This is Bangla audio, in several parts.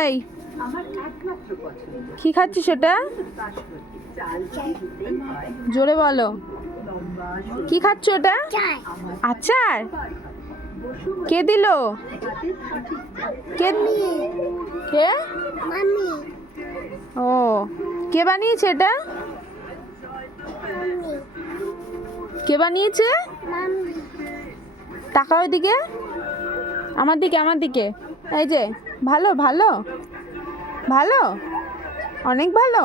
এই কি খাচ্ছিস সেটা? জোরে বলো, কি খাচ্ছ ওটা? আচার? কে দিল? কে? ও, কে বানিয়েছে এটা? কে বানিয়েছে? তাকাও এদিকে, আমার দিকে, আমার দিকে। এই যে, ভালো ভালো ভালো, অনেক ভালো।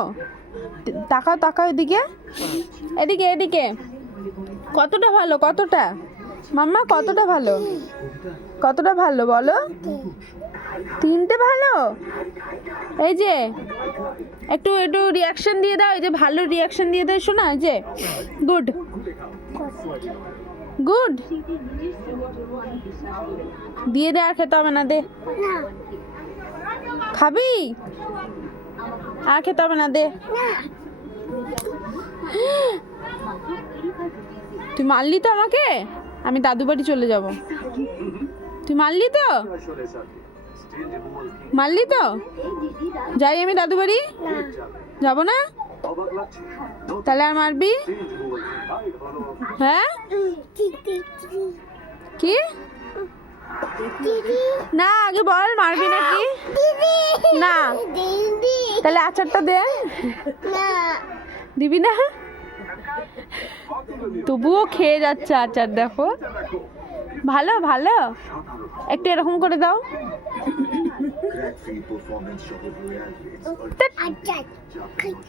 তাকাও তাকাও এদিকে, এদিকে এদিকে। কতটা ভালো, কতটা মাম্মা, কতটা ভালো? কতটা ভালো বলো? 3টে ভালো? এই যে একটু একটু রিয়াকশন দিয়ে দাও, এই যে ভালো রিয়াকশন দিয়ে দাও শোনা। এই যে গুড গুড দিয়ে দে, আর খেতে হবে না, দে। খাবি? আর খেতে হবে না, দে। তুই মারলি তো আমাকে, আমি দাদু বাড়ি চলে যাব। তুই মারলি তো, মারলি তো। যাই আমি দাদু বাড়ি, যাব না? তাহলে আর মারবি? হ্যাঁ কি না, আগে বল মারবি নাকি না? তাহলে আচারটা দে। দিবি না? তবুও খেয়ে যাচ্ছে আচার, দেখো। ভালো ভালো, একটু এরকম করে দাও।